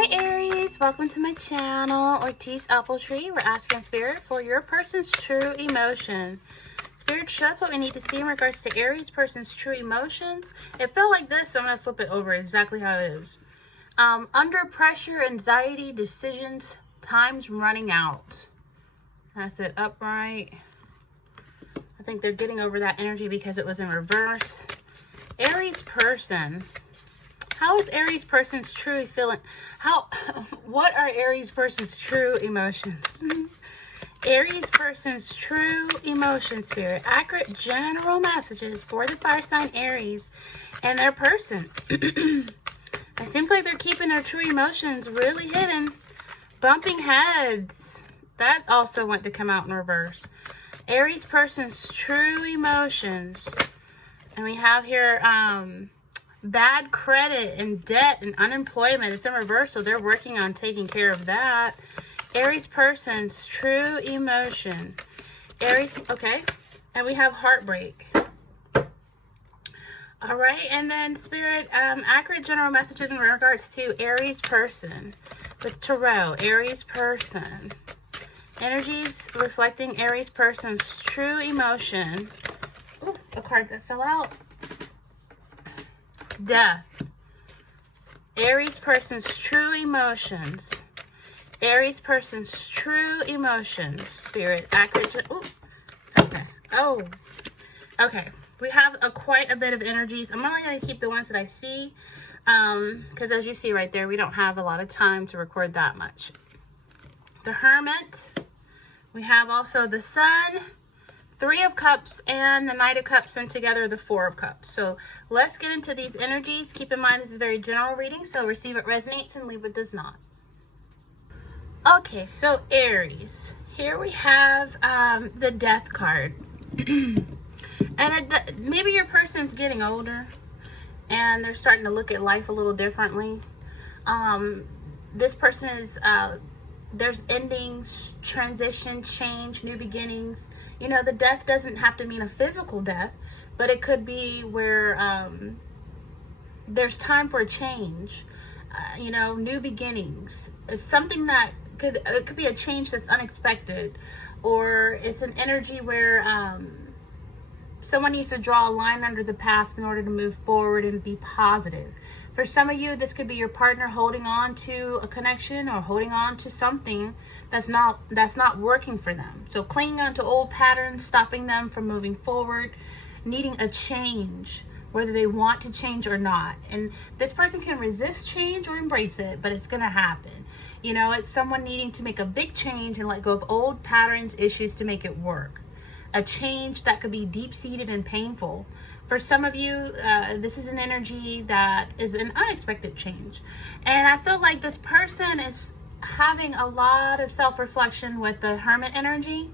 Hi Aries, welcome to my channel, Ortiz Apple Tree. We're asking Spirit for your person's true emotion. Spirit, show us what we need to see in regards to Aries person's true emotions. It felt like this, so I'm going to flip it over exactly how it is. Under pressure, anxiety, decisions, time's running out. That's it, upright. I think they're getting over that energy because it was in reverse. Aries person. How is Aries person's true feeling? What are Aries person's true emotions? Aries person's true emotion, Spirit. Accurate general messages for the fire sign Aries and their person. It seems like they're keeping their true emotions really hidden. Bumping heads. That also went to come out in reverse. Aries person's true emotions. And we have here, bad credit and debt and unemployment. It's in reverse, so they're working on taking care of that. Aries person's true emotion. Aries, okay. And we have heartbreak. All right, and then Spirit, accurate general messages in regards to Aries person with Tarot. Aries person. Energies reflecting Aries person's true emotion. Ooh, a card that fell out. Death. Aries person's true emotions. Aries person's true emotions. Spirit, accurate. Ooh. Okay. Oh. Okay. We have quite a bit of energies. I'm only going to keep the ones that I see. Because as you see right there, we don't have a lot of time to record that much. The Hermit. We have also the Sun. Three of Cups and the Knight of Cups, and together the Four of Cups. So let's get into these energies. Keep in mind this is very general reading, so receive what resonates and leave what does not. Okay, so Aries. Here we have the Death card. And maybe your person's getting older and they're starting to look at life a little differently. This person is... there's endings, transition, change, new beginnings. You know, the death doesn't have to mean a physical death, but it could be where there's time for a change. You know, new beginnings. It's something that it could be a change that's unexpected, or it's an energy where someone needs to draw a line under the past in order to move forward and be positive. For some of you, this could be your partner holding on to a connection or holding on to something that's not working for them. So clinging on to old patterns, stopping them from moving forward, needing a change, whether they want to change or not. And this person can resist change or embrace it, but it's going to happen. You know, it's someone needing to make a big change and let go of old patterns, issues to make it work. A change that could be deep-seated and painful. For some of you, this is an energy that is an unexpected change. And I feel like this person is having a lot of self-reflection with the Hermit energy.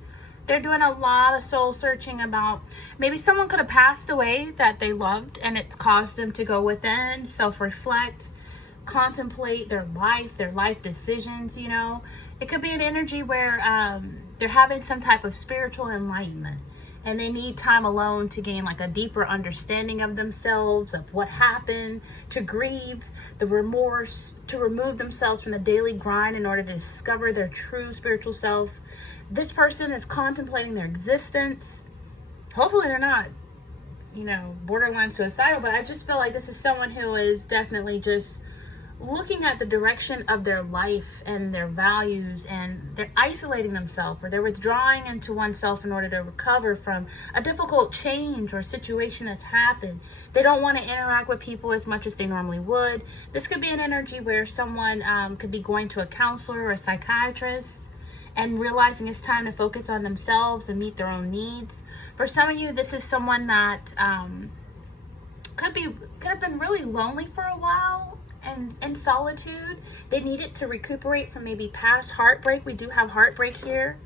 They're doing a lot of soul searching about maybe someone could have passed away that they loved, and it's caused them to go within, self-reflect, contemplate their life decisions, you know. It could be an energy where they're having some type of spiritual enlightenment. And they need time alone to gain like a deeper understanding of themselves, of what happened, to grieve, the remorse, to remove themselves from the daily grind in order to discover their true spiritual self. This person is contemplating their existence. Hopefully they're not, you know, borderline suicidal, but I just feel like this is someone who is definitely just looking at the direction of their life and their values, and they're isolating themselves, or they're withdrawing into oneself in order to recover from a difficult change or situation that's happened. They don't want to interact with people as much as they normally would. This could be an energy where someone could be going to a counselor or a psychiatrist and realizing it's time to focus on themselves and meet their own needs. For some of you, this is someone that could have been really lonely for a while, and in solitude. They needed to recuperate from maybe past heartbreak. We do have heartbreak here.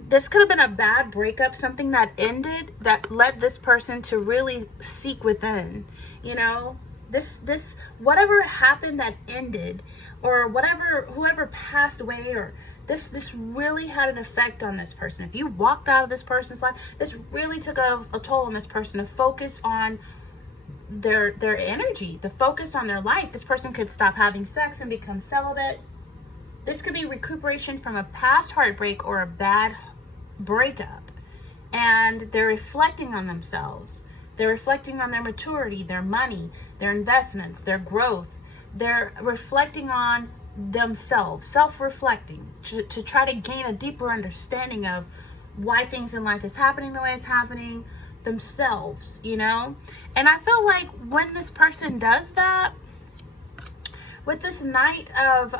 This could have been a bad breakup, something that ended that led this person to really seek within. You know, this whatever happened that ended, or whoever passed away, or this really had an effect on this person. If you walked out of this person's life, this really took a toll on this person to focus on their energy, the focus on their life. This person could stop having sex and become celibate. This could be recuperation from a past heartbreak or a bad breakup. And they're reflecting on themselves. They're reflecting on their maturity, their money, their investments, their growth. They're reflecting on themselves, self-reflecting, to try to gain a deeper understanding of why things in life is happening the way it's happening, themselves, you know? And I feel like when this person does that, with this Knight of,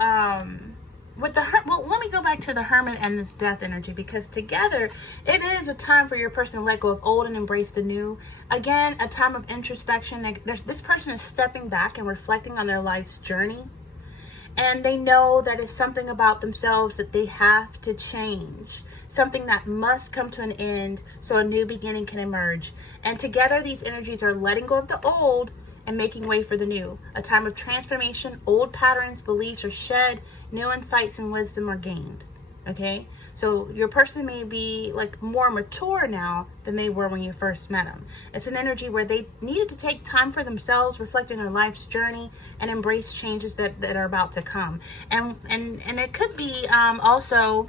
well, let me go back to the Hermit and this Death energy, because together it is a time for your person to let go of old and embrace the new. Again, a time of introspection. This person is stepping back and reflecting on their life's journey, and they know that it's something about themselves that they have to change, something that must come to an end so a new beginning can emerge. And together these energies are letting go of the old and making way for the new. A time of transformation. Old patterns, beliefs are shed, new insights and wisdom are gained. Okay, so your person may be like more mature now than they were when you first met them. It's an energy where they needed to take time for themselves, reflect on their life's journey, and embrace changes that are about to come. And it could be also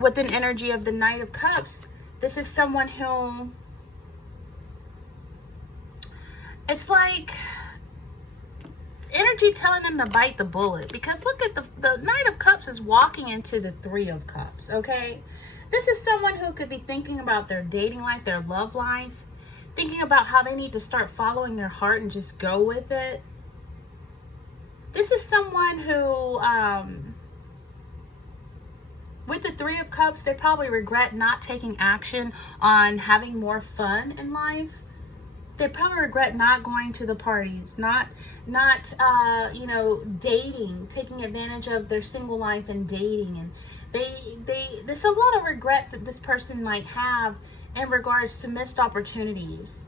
with an energy of the Knight of Cups. This is someone who, it's like energy telling them to bite the bullet, because look at the Knight of Cups is walking into the Three of Cups. Okay, this is someone who could be thinking about their dating life, their love life, thinking about how they need to start following their heart and just go with it. This is someone who with the Three of Cups, they probably regret not taking action on having more fun in life. They probably regret not going to the parties, not dating, taking advantage of their single life and dating. And there's a lot of regrets that this person might have in regards to missed opportunities,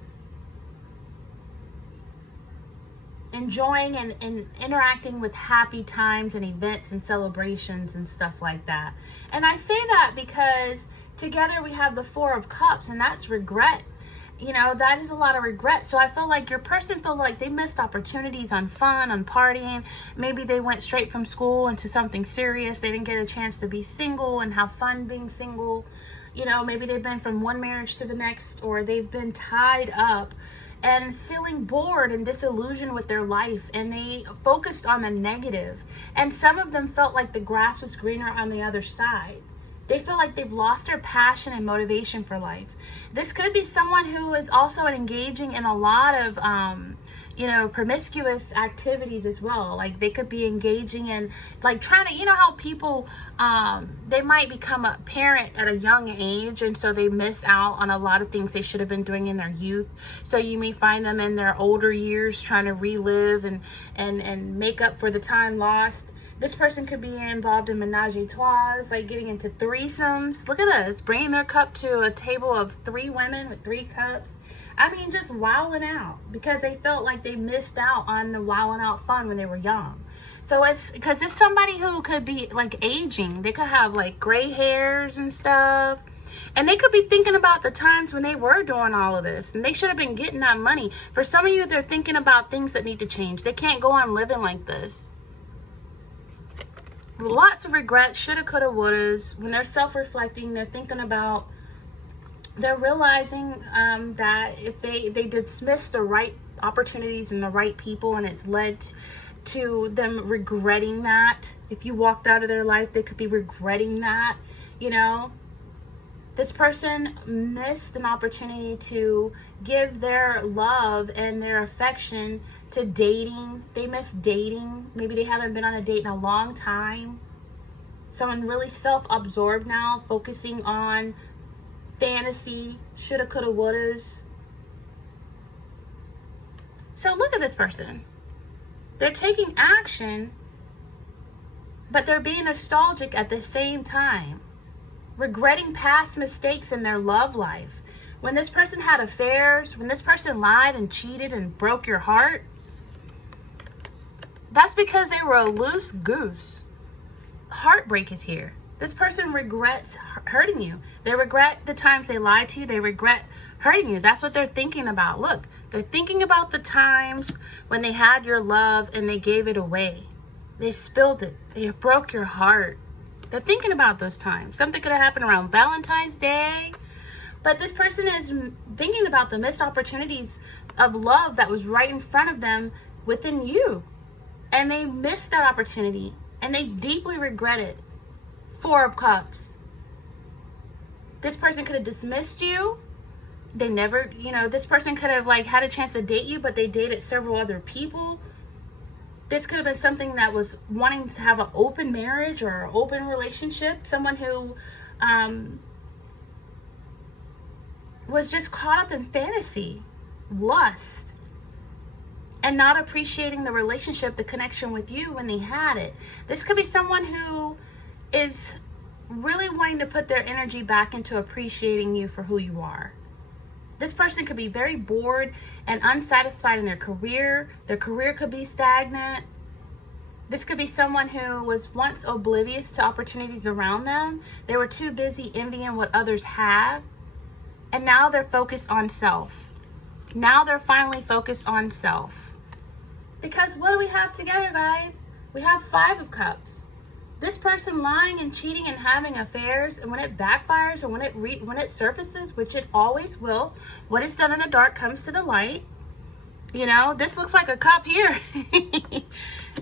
enjoying and interacting with happy times and events and celebrations and stuff like that. And I say that because together we have the Four of Cups, and that's regret. You know, that is a lot of regret. So I feel like your person feel like they missed opportunities on fun, on partying. Maybe they went straight from school into something serious. They didn't get a chance to be single and have fun being single. You know, maybe they've been from one marriage to the next, or they've been tied up and feeling bored and disillusioned with their life, and they focused on the negative. And some of them felt like the grass was greener on the other side. They feel like they've lost their passion and motivation for life. This could be someone who is also engaging in a lot of, promiscuous activities as well. Like they could be engaging in like trying to, you know how people, they might become a parent at a young age, and so they miss out on a lot of things they should have been doing in their youth. So you may find them in their older years trying to relive and make up for the time lost. This person could be involved in menage a trois, like getting into threesomes. Look at this, bringing their cup to a table of 3 women with 3 cups. I mean, just wilding out because they felt like they missed out on the wilding out fun when they were young. So it's because it's somebody who could be like aging. They could have like gray hairs and stuff. And they could be thinking about the times when they were doing all of this, and they should have been getting that money. For some of you, they're thinking about things that need to change. They can't go on living like this. Lots of regrets, shoulda, coulda, wouldas. When they're self-reflecting, they're thinking about, they're realizing that if they dismiss the right opportunities and the right people, and it's led to them regretting that. If you walked out of their life, they could be regretting that, you know. This person missed an opportunity to give their love and their affection to dating. They missed dating. Maybe they haven't been on a date in a long time. Someone really self-absorbed now, focusing on fantasy, shoulda, coulda, wouldas. So look at this person. They're taking action, but they're being nostalgic at the same time. Regretting past mistakes in their love life. When this person had affairs, when this person lied and cheated and broke your heart, that's because they were a loose goose. Heartbreak is here. This person regrets hurting you. They regret the times they lied to you. They regret hurting you. That's what they're thinking about. Look, they're thinking about the times when they had your love and they gave it away. They spilled it. They broke your heart. They're thinking about those times. Something could have happened around Valentine's Day. But this person is thinking about the missed opportunities of love that was right in front of them within you. And they missed that opportunity. And they deeply regret it. Four of Cups. This person could have dismissed you. They never, this person could have had a chance to date you, but they dated several other people. This could have been something that was wanting to have an open marriage or an open relationship. Someone who was just caught up in fantasy, lust, and not appreciating the relationship, the connection with you when they had it. This could be someone who is really wanting to put their energy back into appreciating you for who you are. This person could be very bored and unsatisfied in their career. Their career could be stagnant. This could be someone who was once oblivious to opportunities around them. They were too busy envying what others have. And now they're focused on self. Now they're finally focused on self. Because what do we have together, guys? We have Five of Cups. This person lying and cheating and having affairs, and when it backfires or when it surfaces, which it always will, what is done in the dark comes to the light. This looks like a cup here.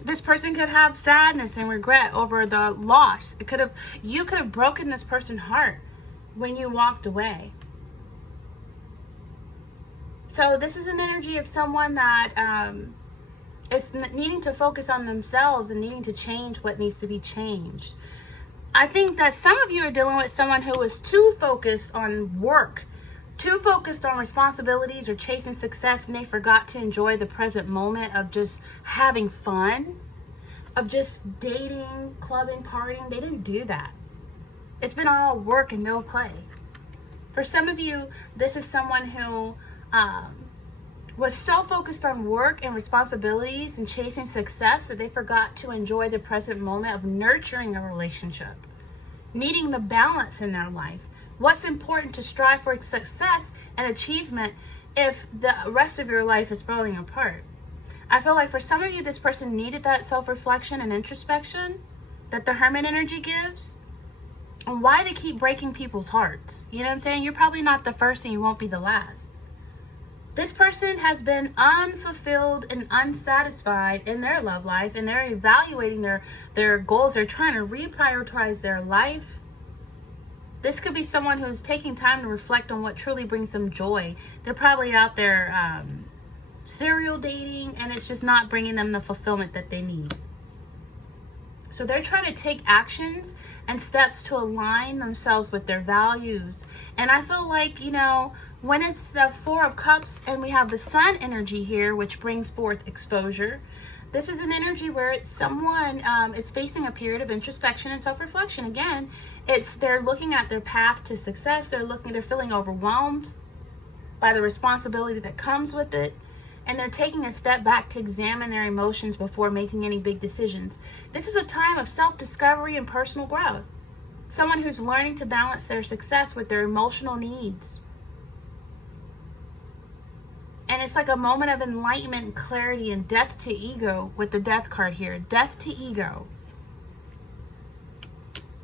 This person could have sadness and regret over the loss. You could have broken this person's heart when you walked away. So this is an energy of someone that is needing to focus on themselves and needing to change what needs to be changed. I think that some of you are dealing with someone who is too focused on work, too focused on responsibilities or chasing success, and they forgot to enjoy the present moment of just having fun, of just dating, clubbing, partying. They didn't do that. It's been all work and no play. For some of you, this is someone who was so focused on work and responsibilities and chasing success that they forgot to enjoy the present moment of nurturing a relationship, needing the balance in their life. What's important to strive for success and achievement if the rest of your life is falling apart? I feel like for some of you, this person needed that self-reflection and introspection that the Hermit energy gives, and why they keep breaking people's hearts. You know what I'm saying? You're probably not the first and you won't be the last. This person has been unfulfilled and unsatisfied in their love life, and they're evaluating their goals. They're trying to reprioritize their life. This could be someone who's taking time to reflect on what truly brings them joy. They're probably out there serial dating, and it's just not bringing them the fulfillment that they need. So they're trying to take actions and steps to align themselves with their values. And I feel like, when it's the Four of Cups and we have the Sun energy here, which brings forth exposure, this is an energy where it's someone is facing a period of introspection and self-reflection. Again, they're looking at their path to success. They're feeling overwhelmed by the responsibility that comes with it. And they're taking a step back to examine their emotions before making any big decisions. This is a time of self-discovery and personal growth. Someone who's learning to balance their success with their emotional needs. And it's like a moment of enlightenment and clarity and death to ego with the Death card here. Death to ego.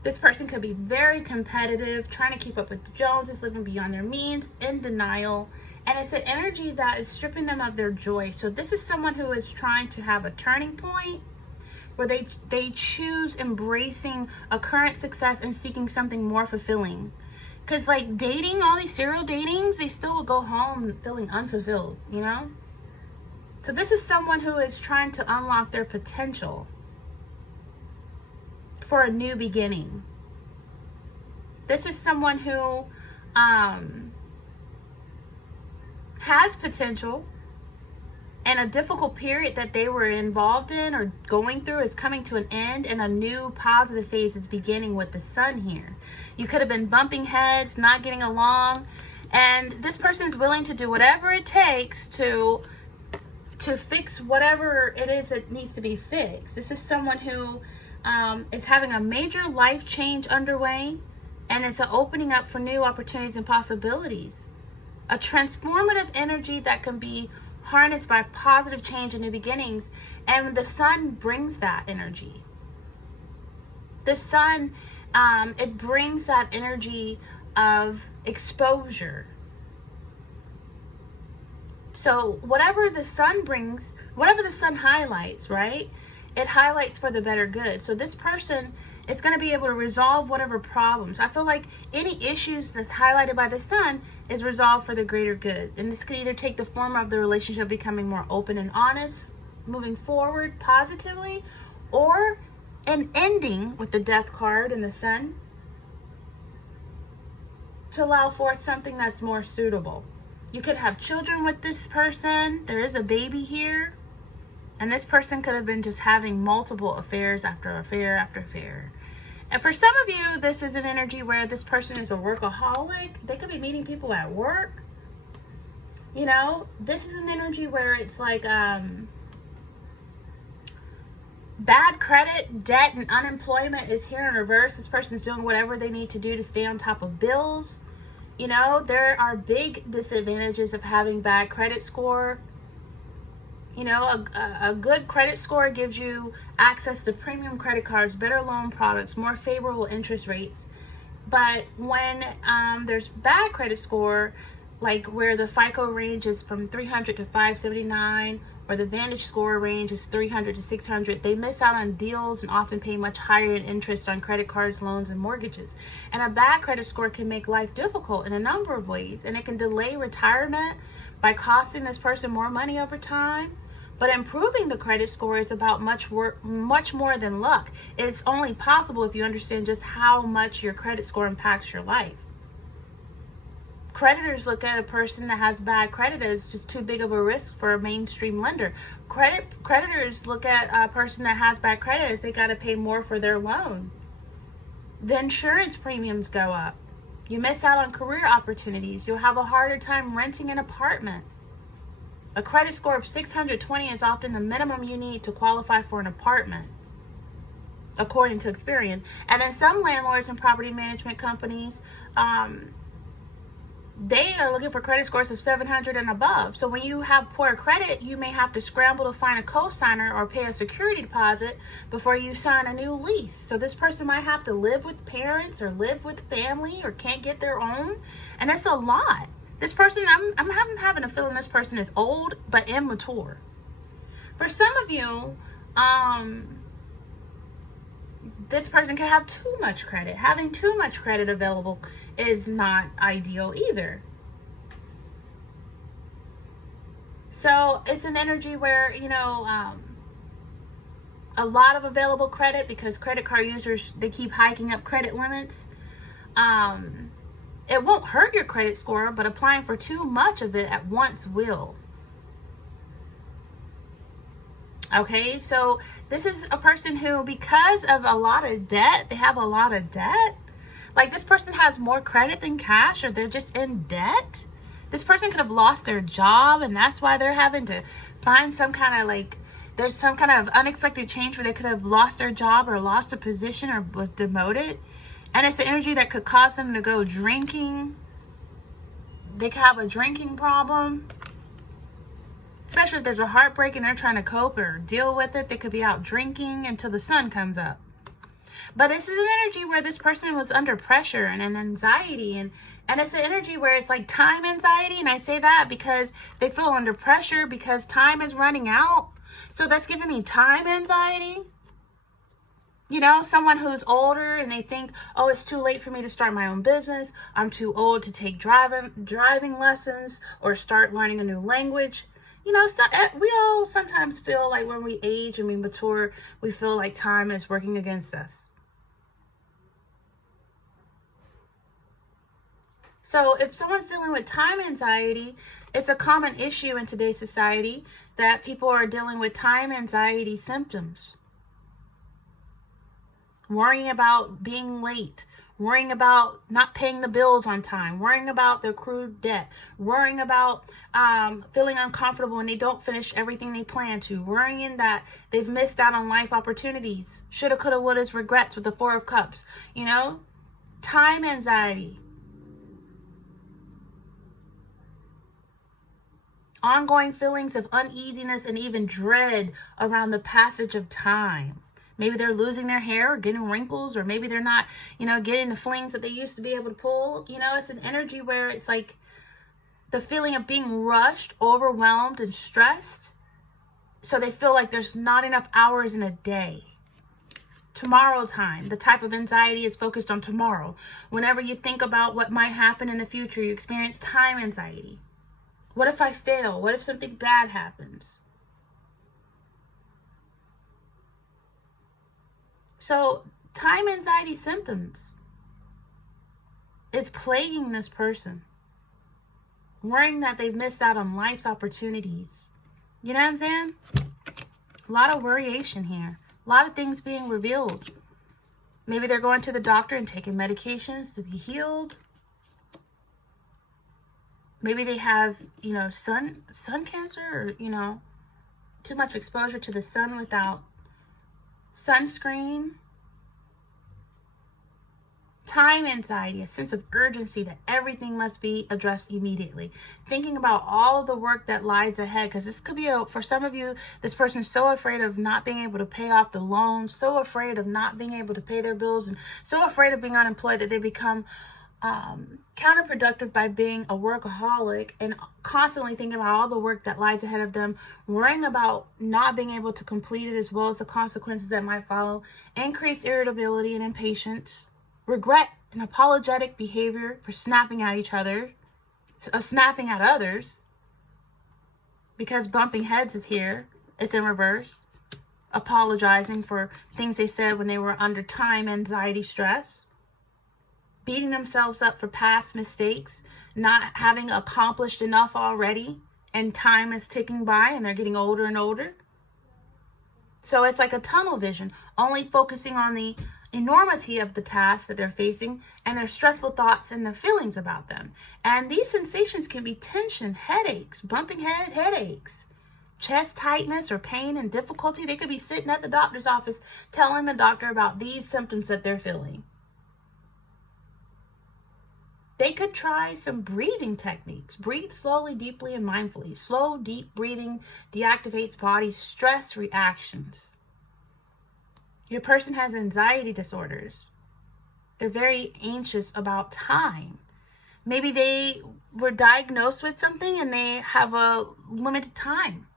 This person could be very competitive, trying to keep up with the Joneses, living beyond their means, in denial. And it's an energy that is stripping them of their joy. So this is someone who is trying to have a turning point where they choose embracing a current success and seeking something more fulfilling. Because dating, all these serial datings, they still will go home feeling unfulfilled, So this is someone who is trying to unlock their potential for a new beginning. This is someone who has potential, and a difficult period that they were involved in or going through is coming to an end, and a new positive phase is beginning with the Sun here. You could have been bumping heads, not getting along, and this person is willing to do whatever it takes to fix whatever it is that needs to be fixed. This is someone who is having a major life change underway, and it's an opening up for new opportunities and possibilities. a transformative energy that can be harnessed by positive change and new beginnings. And the sun brings that energy. The sun, it brings that energy of exposure. So whatever the sun brings, whatever the sun highlights, right? It highlights for the better good. So this person is going to be able to resolve whatever problems. I feel like any issues that's highlighted by the sun is resolved for the greater good. And this could either take the form of the relationship becoming more open and honest, moving forward positively, or an ending with the death card and the sun to allow forth something that's more suitable. You could have children with this person. There is a baby here. And this person could have been just having multiple affairs after affair after affair. And for some of you, this is an energy where this person is a workaholic. They could be meeting people at work. You know, this is an energy where it's like bad credit, debt, and unemployment is here in reverse. This person is doing whatever they need to do to stay on top of bills. You know, there are big disadvantages of having bad credit score. You know, a good credit score gives you access to premium credit cards, better loan products, more favorable interest rates. But when there's bad credit score, like where the FICO range is from 300 to 579, or the Vantage score range is 300 to 600, they miss out on deals and often pay much higher in interest on credit cards, loans, and mortgages. And a bad credit score can make life difficult in a number of ways, and it can delay retirement by costing this person more money over time. But improving the credit score is about much more than luck. It's only possible if you understand just how much your credit score impacts your life. Creditors look at a person that has bad credit as just too big of a risk for a mainstream lender. Creditors look at a person that has bad credit as they got to pay more for their loan. The insurance premiums go up. You miss out on career opportunities. You'll have a harder time renting an apartment. A credit score of 620 is often the minimum you need to qualify for an apartment, according to Experian. And then some landlords and property management companies, they are looking for credit scores of 700 and above. So when you have poor credit, you may have to scramble to find a co-signer or pay a security deposit before you sign a new lease. So this person might have to live with parents or live with family or can't get their own. And that's a lot. This person, I'm having a feeling this person is old but immature. For some of you, this person can have too much credit. Having too much credit available is not ideal either. So it's an energy where, you know, a lot of available credit, because credit card users, they keep hiking up credit limits. It won't hurt your credit score, but applying for too much of it at once will. Okay, so this is a person who, because of a lot of debt, they have a lot of debt. Like this person has more credit than cash, or they're just in debt. This person could have lost their job, and that's why they're having to find some kind of like, there's some kind of unexpected change where they could have lost their job or lost a position or was demoted. And it's an energy that could cause them to go drinking. They could have a drinking problem. Especially if there's a heartbreak and they're trying to cope or deal with it. They could be out drinking until the sun comes up. But this is an energy where this person was under pressure and an anxiety. And it's an energy where it's like time anxiety. And I say that because they feel under pressure because time is running out. So that's giving me time anxiety. You know, someone who's older and they think, oh, it's too late for me to start my own business. I'm too old to take driving lessons or start learning a new language. You know, we all sometimes feel like when we age and we mature, we feel like time is working against us. So if someone's dealing with time anxiety, it's a common issue in today's society that people are dealing with time anxiety symptoms. Worrying about being late, worrying about not paying the bills on time, worrying about their accrued debt, worrying about feeling uncomfortable when they don't finish everything they plan to, worrying that they've missed out on life opportunities, shoulda, coulda, wouldas, regrets with the Four of Cups, you know, time anxiety. ongoing feelings of uneasiness and even dread around the passage of time. Maybe they're losing their hair or getting wrinkles, or maybe they're not, getting the flings that they used to be able to pull. It's an energy where it's like the feeling of being rushed, overwhelmed, and stressed. So they feel like there's not enough hours in a day. Tomorrow time, the type of anxiety is focused on tomorrow. Whenever you think about what might happen in the future, you experience time anxiety. What if I fail? What if something bad happens? So time anxiety symptoms is plaguing this person, worrying that they've missed out on life's opportunities. You know what I'm saying? A lot of worryation here. A lot of things being revealed. Maybe they're going to the doctor and taking medications to be healed. Maybe they have, sun cancer, or, too much exposure to the sun without sunscreen. Time anxiety, a sense of urgency that everything must be addressed immediately. Thinking about all of the work that lies ahead, because this could be, for some of you, this person's so afraid of not being able to pay off the loans, so afraid of not being able to pay their bills, and so afraid of being unemployed that they become counterproductive by being a workaholic and constantly thinking about all the work that lies ahead of them, worrying about not being able to complete it, as well as the consequences that might follow, increased irritability and impatience, regret and apologetic behavior for snapping at others, because bumping heads is here. It's in reverse. Apologizing for things they said when they were under time anxiety stress. Beating themselves up for past mistakes, not having accomplished enough already, and time is ticking by and they're getting older and older. So it's like a tunnel vision, only focusing on the enormity of the task that they're facing and their stressful thoughts and their feelings about them. And these sensations can be tension, headaches, bumping headaches, chest tightness or pain and difficulty. They could be sitting at the doctor's office telling the doctor about these symptoms that they're feeling. They could try some breathing techniques. Breathe slowly, deeply, and mindfully. Slow, deep breathing deactivates body stress reactions. Your person has anxiety disorders. They're very anxious about time. Maybe they were diagnosed with something and they have a limited time.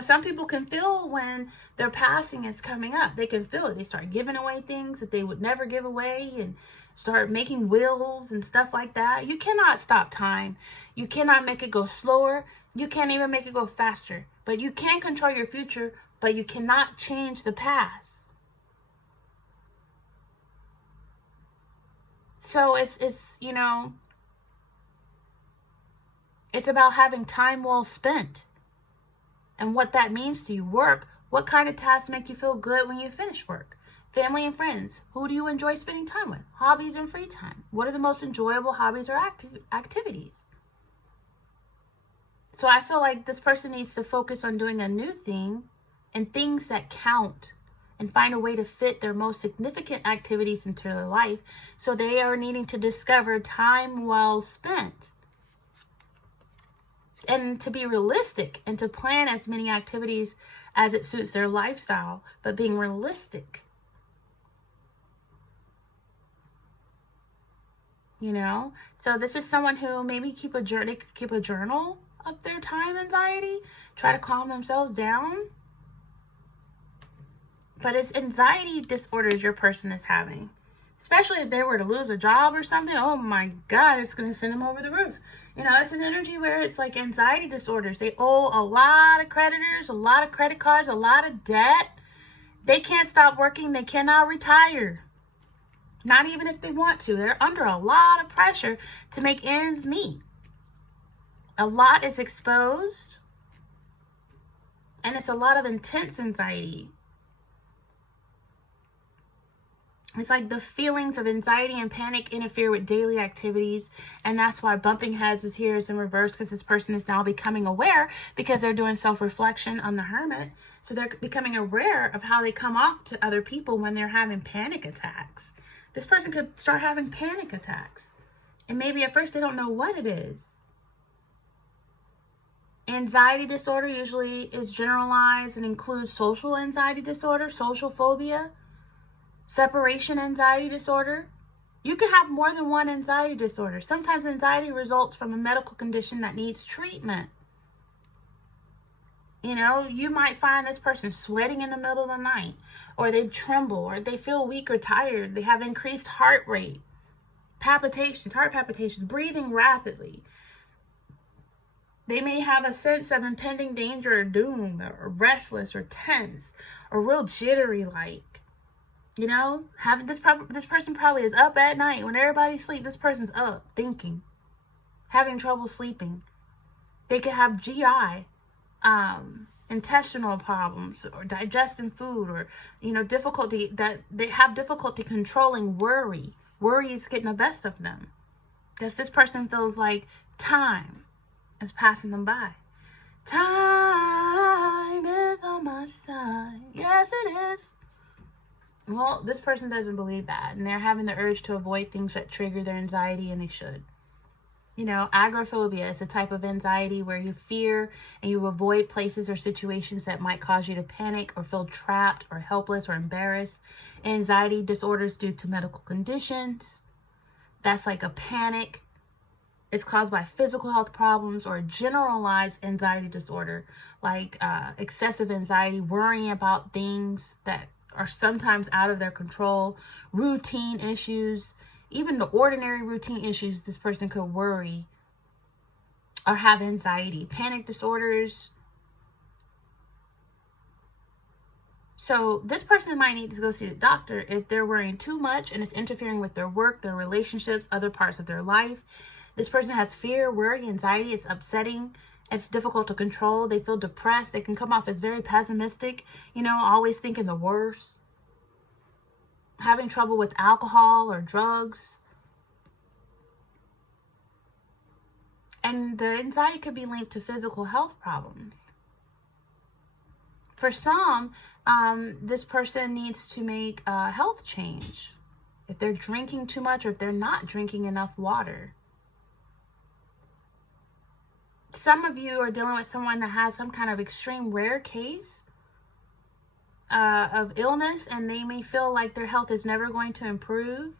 Some people can feel when their passing is coming up. They can feel it. They start giving away things that they would never give away and start making wills and stuff like that. You cannot stop time. You cannot make it go slower. You can't even make it go faster. But you can control your future, but you cannot change the past. So it's about having time well spent. And what that means to you. Work. What kind of tasks make you feel good when you finish work? Family and friends. Who do you enjoy spending time with? Hobbies and free time. What are the most enjoyable hobbies or activities? So I feel like this person needs to focus on doing a new thing and things that count, and find a way to fit their most significant activities into their life. So they are needing to discover time well spent. And to be realistic and to plan as many activities as it suits their lifestyle, but being realistic. So this is someone who maybe keep a journal of their time anxiety, try to calm themselves down. But it's anxiety disorders your person is having. Especially if they were to lose a job or something. Oh my God, it's going to send them over the roof. It's an energy where it's like anxiety disorders. They owe a lot of creditors, a lot of credit cards, a lot of debt. They can't stop working. They cannot retire. Not even if they want to. They're under a lot of pressure to make ends meet. A lot is exposed. And it's a lot of intense anxiety. It's like the feelings of anxiety and panic interfere with daily activities. And that's why bumping heads is here is in reverse, because this person is now becoming aware because they're doing self-reflection on the Hermit. So they're becoming aware of how they come off to other people when they're having panic attacks. This person could start having panic attacks. And maybe at first they don't know what it is. Anxiety disorder usually is generalized and includes social anxiety disorder, social phobia, separation anxiety disorder. You can have more than one anxiety disorder. Sometimes anxiety results from a medical condition that needs treatment. You know, you might find this person sweating in the middle of the night, or they tremble, or they feel weak or tired. They have increased heart rate, palpitations, heart palpitations, breathing rapidly. They may have a sense of impending danger or doom, or restless or tense, or real jittery like. You know, having this person probably is up at night when everybody's asleep. This person's up thinking, having trouble sleeping. They could have GI, intestinal problems, or digesting food, or difficulty that they have difficulty controlling worry. Worry is getting the best of them. Because this person feels like time is passing them by. Time is on my side. Yes, it is. Well, this person doesn't believe that, and they're having the urge to avoid things that trigger their anxiety, and they should. You know, agoraphobia is a type of anxiety where you fear and you avoid places or situations that might cause you to panic or feel trapped or helpless or embarrassed. Anxiety disorders due to medical conditions. That's like a panic. It's caused by physical health problems, or generalized anxiety disorder, like excessive anxiety, worrying about things that are sometimes out of their control, routine issues, even the ordinary routine issues. This person could worry or have anxiety, panic disorders. So this person might need to go see the doctor if they're worrying too much and it's interfering with their work, their relationships, other parts of their life. This person has fear, worry, anxiety. It's upsetting. It's difficult to control. They feel depressed. They can come off as very pessimistic, always thinking the worst. Having trouble with alcohol or drugs. And the anxiety could be linked to physical health problems. For some, this person needs to make a health change. If they're drinking too much, or if they're not drinking enough water. Some of you are dealing with someone that has some kind of extreme rare case of illness, and they may feel like their health is never going to improve.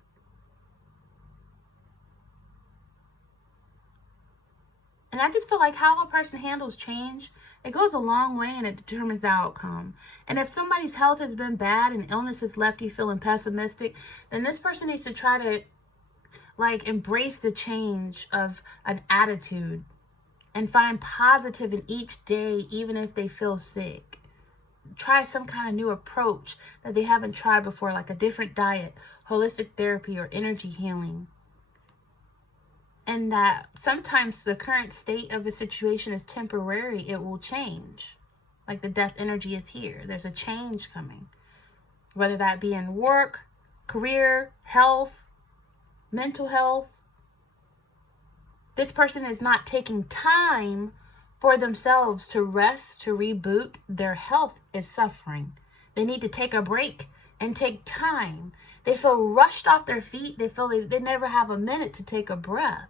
And I just feel like how a person handles change, it goes a long way and it determines the outcome. And if somebody's health has been bad and illness has left you feeling pessimistic, then this person needs to try to embrace the change of an attitude and find positive in each day, even if they feel sick. Try some kind of new approach that they haven't tried before, like a different diet, holistic therapy, or energy healing. And that sometimes the current state of a situation is temporary. It will change. Like the death energy is here. There's a change coming. Whether that be in work, career, health, mental health. This person is not taking time for themselves to rest, to reboot. Their health is suffering. They need to take a break and take time. They feel rushed off their feet. They feel they never have a minute to take a breath.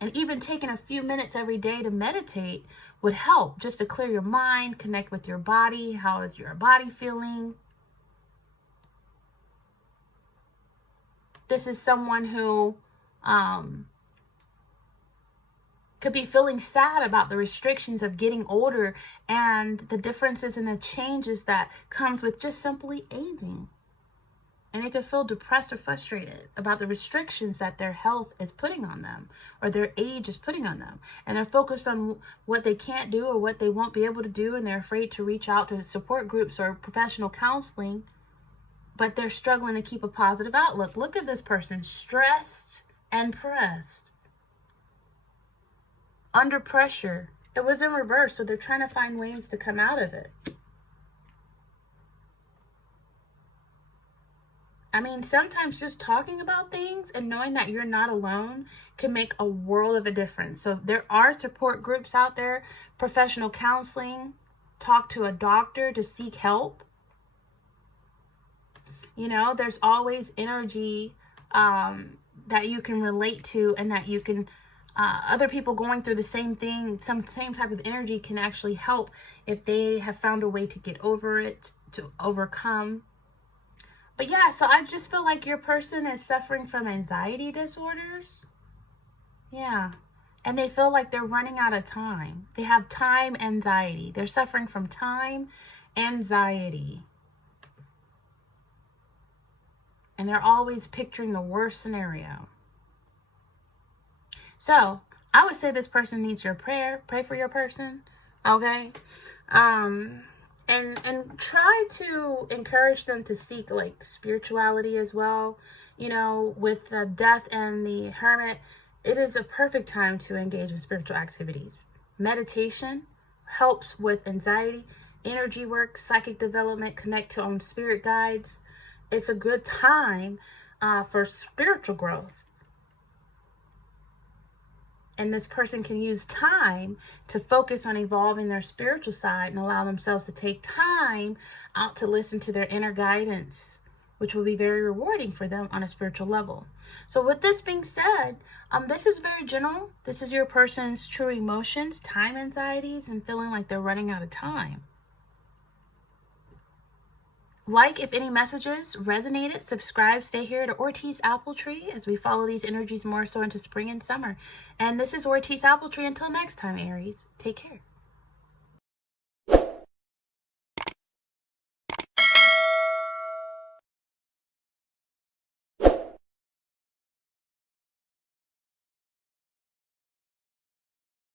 And even taking a few minutes every day to meditate would help, just to clear your mind, connect with your body. How is your body feeling? This is someone who could be feeling sad about the restrictions of getting older and the differences and the changes that comes with just simply aging. And they could feel depressed or frustrated about the restrictions that their health is putting on them, or their age is putting on them. And they're focused on what they can't do or what they won't be able to do, and they're afraid to reach out to support groups or professional counseling, but they're struggling to keep a positive outlook. Look at this person, stressed and pressed. Under pressure. It was in reverse, so they're trying to find ways to come out of it. I mean, sometimes just talking about things and knowing that you're not alone can make a world of a difference. So there are support groups out there, professional counseling, talk to a doctor to seek help. There's always energy that you can relate to and that you can Other people going through the same thing, some same type of energy can actually help if they have found a way to get over it, to overcome. But yeah, so I just feel like your person is suffering from anxiety disorders. Yeah. And they feel like they're running out of time. They have time anxiety. They're suffering from time anxiety. And they're always picturing the worst scenario. So I would say this person needs your prayer. Pray for your person. Okay. And try to encourage them to seek like spirituality as well. You know, with the Death and the Hermit, it is a perfect time to engage in spiritual activities. Meditation helps with anxiety, energy work, psychic development, connect to own spirit guides. It's a good time for spiritual growth. And this person can use time to focus on evolving their spiritual side and allow themselves to take time out to listen to their inner guidance, which will be very rewarding for them on a spiritual level. So with this being said, this is very general. This is your person's true emotions, time anxieties, and feeling like they're running out of time. Like if any messages resonated, subscribe, stay here to Ortiz Apple Tree as we follow these energies more so into spring and summer. And this is Ortiz Apple Tree. Until next time, Aries, take care.